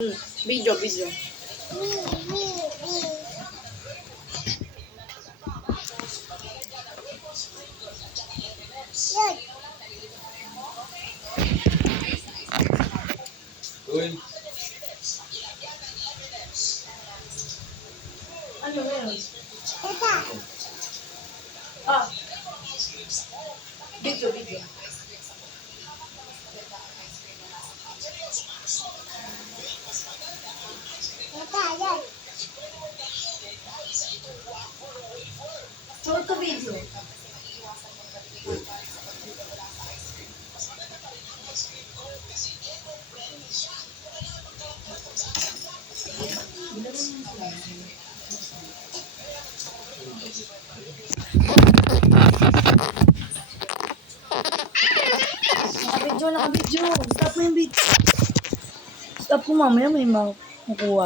Video, video. Uy. Ano meron? Ah. Video, video. Short to video. Naka-video. Stop mo yung video. Stop mo, mamaya may makukuha.